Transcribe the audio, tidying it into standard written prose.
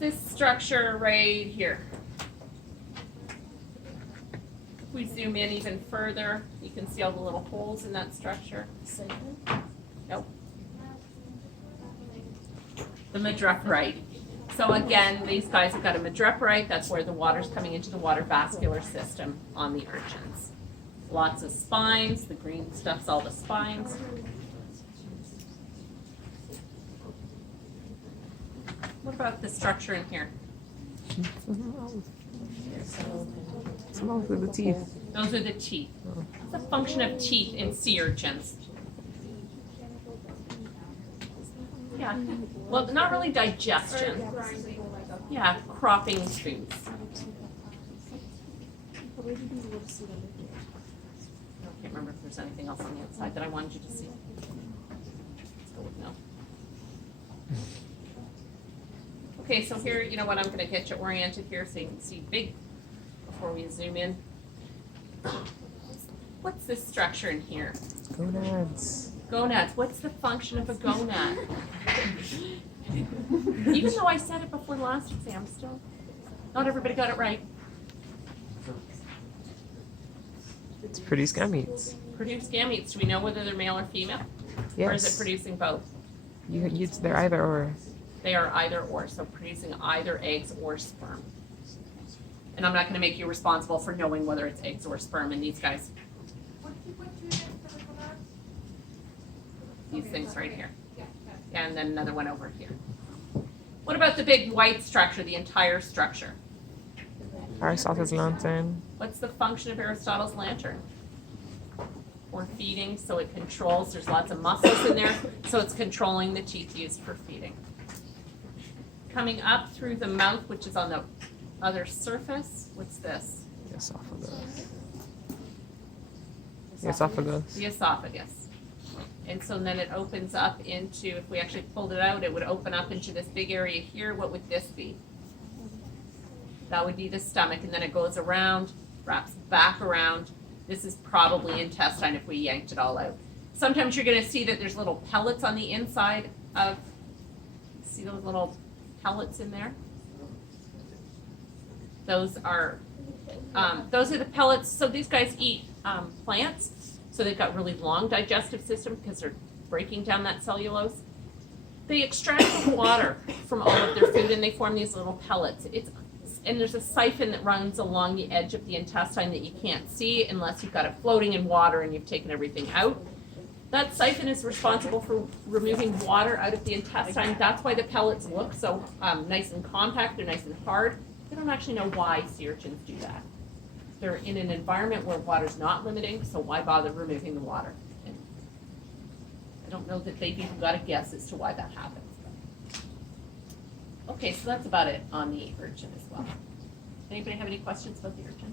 this structure right here? If we zoom in even further, you can see all the little holes in that structure. Nope. The madreporite. So again, these guys have got a madreporite. That's where the water's coming into the water vascular system on the urchins. Lots of spines. The green stuff's all the spines. What about the structure in here? Those are the teeth. Those are the teeth. What's the function of teeth in sea urchins? Yeah, well, not really digestion. Yeah, cropping foods. I can't remember if there's anything else on the outside that I wanted you to see. Let's go with no. Okay, so here, you know what, I'm going to get you oriented here so you can see big before we zoom in. What's this structure in here? Gonads. Gonads. What's the function of a gonad? Even though I said it before the last exam, still, not everybody got it right. It's produce gametes. Produce gametes. Do we know whether they're male or female? Yes. Or is it producing both? They're either or. They are either or, so producing either eggs or sperm. And I'm not going to make you responsible for knowing whether it's eggs or sperm in these guys. These things right here. And then another one over here. What about the big white structure, the entire structure? Aristotle's lantern. What's the function of Aristotle's lantern? For feeding, so it controls, there's lots of muscles in there, so it's controlling the teeth used for feeding. Coming up through the mouth, which is on the other surface, what's this? The esophagus. The esophagus. The esophagus. And so then it opens up into, if we actually pulled it out, it would open up into this big area here. What would this be? That would be the stomach, and then it goes around, wraps back around. This is probably intestine if we yanked it all out. Sometimes you're going to see that there's little pellets on the inside of, see those little pellets in there? Those are the pellets. So these guys eat plants, so they've got really long digestive system because they're breaking down that cellulose. They extract the water from all of their food and they form these little pellets. And there's a siphon that runs along the edge of the intestine that you can't see unless you've got it floating in water and you've taken everything out. That siphon is responsible for removing water out of the intestine. That's why the pellets look so nice and compact. They're nice and hard. They don't actually know why sea urchins do that. They're in an environment where water's not limiting, so why bother removing the water? And I don't know that they've even got a guess as to why that happens. Okay, so that's about it on the urchin as well. Anybody have any questions about the urchin?